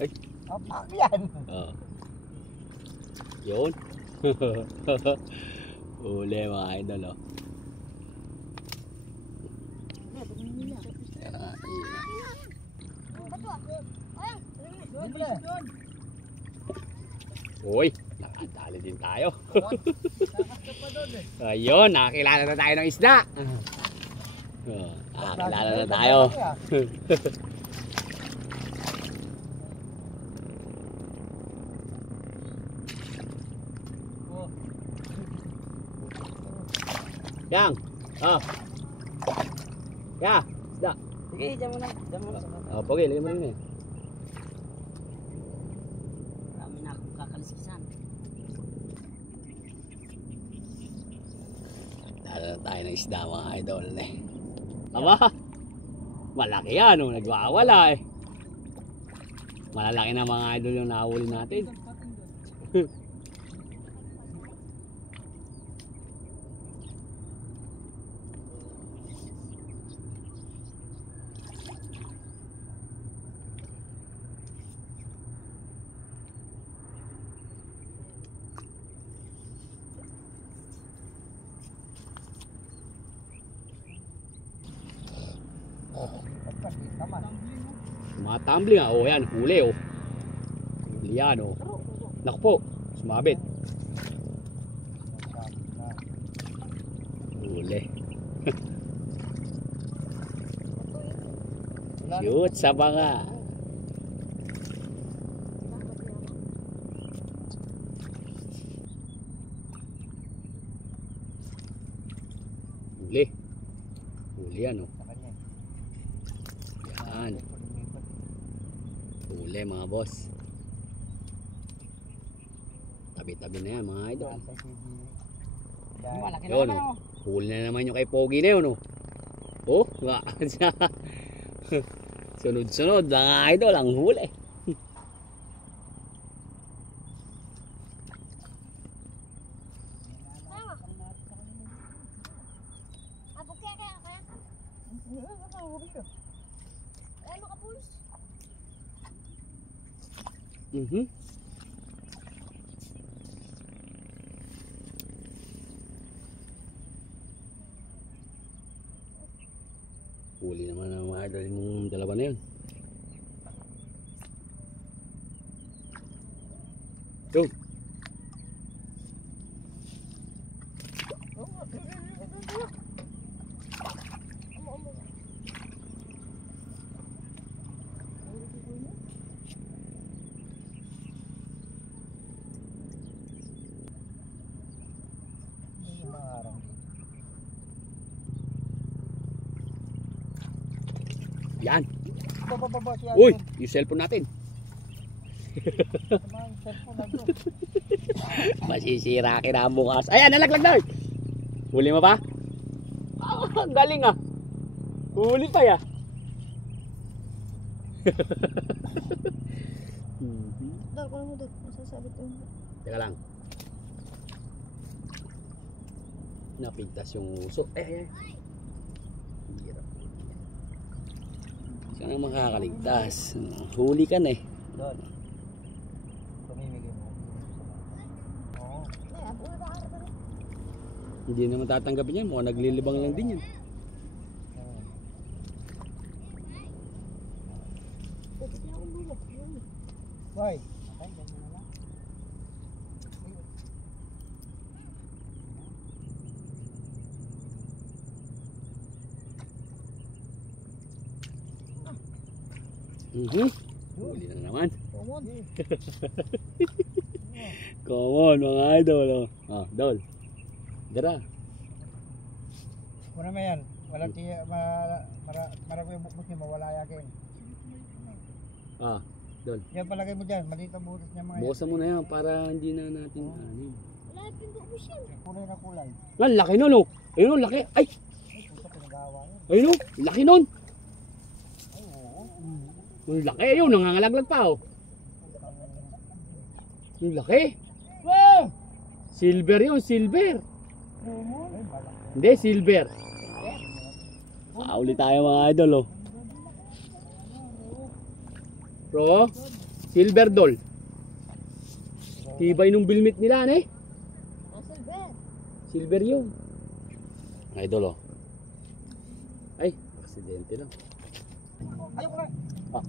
Ay. Apak yan. Oh. Yun. Uli mga idol oh. Uy, nakadali din tayo. Ayun, nakakilala na tayo ng isda. Nakakilala na tayo. Yang, oh. Ya, isda. Sige, dyan mo na. Dyan mo na. Oh, pogi, lagyan mo rin eh. Marami na akong kakalisisan. Dala na tayo ng isda mga idol eh. Aba, malaki yan oh, nagwawala eh. Malalaki na mga idol yung nahuli natin. Mga tumbling ah, oh yan, huli oh. Huli yan oh. Naku po, sumabit. Huli. Cute sa banga. Huli. Huli yan oh. Yan. Huli mga boss. Tabi-tabi na yan mga idol. Yun oh. Huli na naman yung kay Pogi na yun oh. Oh, nga. Sunod-sunod mga idol ang huli. Huli naman ang mga idol yung dalawa na yun. Go! Yan. Uy, yung cellphone natin. Masisira kita bukas. Ayan, nalaglag na. Huli mo pa? Oh, ang galing ah. Huli pa ya. Teka lang. Napigtas yung uso. Hirap. Saan ang makakaligtas? Huli ka na eh. Hindi naman tatanggapin yan. Mukhang naglilibang lang din yan. Boy. Huli na naman. Come on mga idol. Oh, Dol. Dara. Muna mo yan. Walang tiya. Marami yung bukbuk niya. Mawala yakin. Ah, Dol. Yan palagay mo dyan. Maliit ang butas niya mga yan. Bukasan mo na yan para hindi na natin anin. Wala yung bukbuk yan. Kulay na kulay. Ang laki nun oh. Ayun oh, laki. Ay! Puso pinagawa yan. Ayun oh, laki nun. Ay oo. Ang laki. Ayun, nangangalaglag pa oh. Ang laki. Wow! Silver yun, silver. Hindi, silver. Uli tayo mga idol oh. Bro, Silver doll. Tibay nung bilmit nila, eh. Silver. Silver yun. Idol, oh. Ay, aksidente lang. Ayoko na. Ah.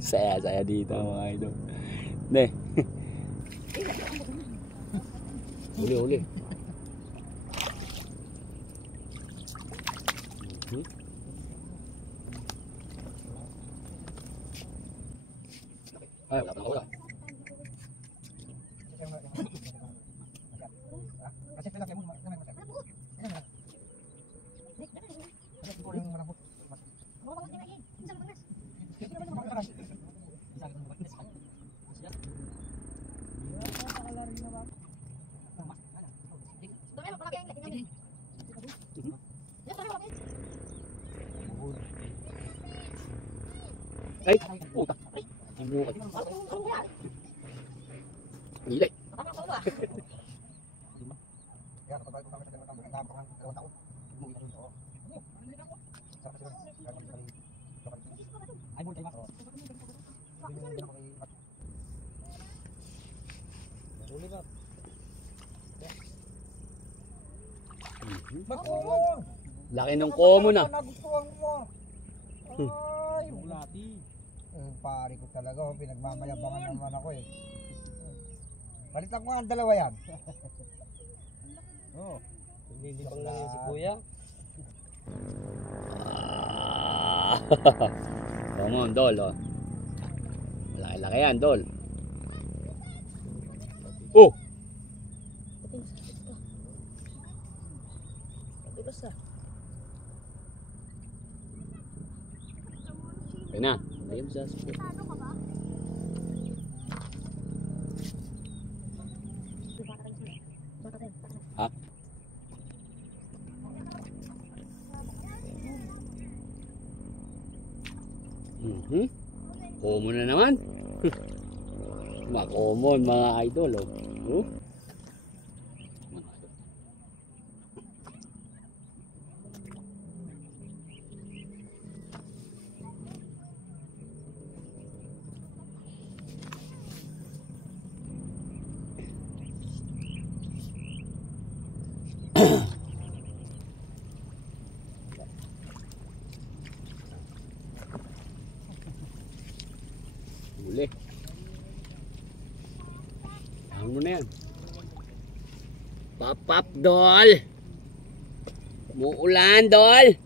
Saya dito mga idol. Ne. Huli. Ay, wala. Kasi pala kayo mo. Ay, puta. Gila. Laki ng common ah. Nagustuhan mo. Ay, ulati. Pare ko talaga, pinagmamayabangan naman ako eh. Balitan ko nga ang dalawa yan. Oh, Lilipang lang yan si kuya. Come on, Dol, oh. Laki-laki yan, Dol. Oh! Kaya na. Ayun sa spot. Ha? Common na naman. Common mga idol, oh. Huli. Ano na yan? Pop, Dol. Muulan, Dol.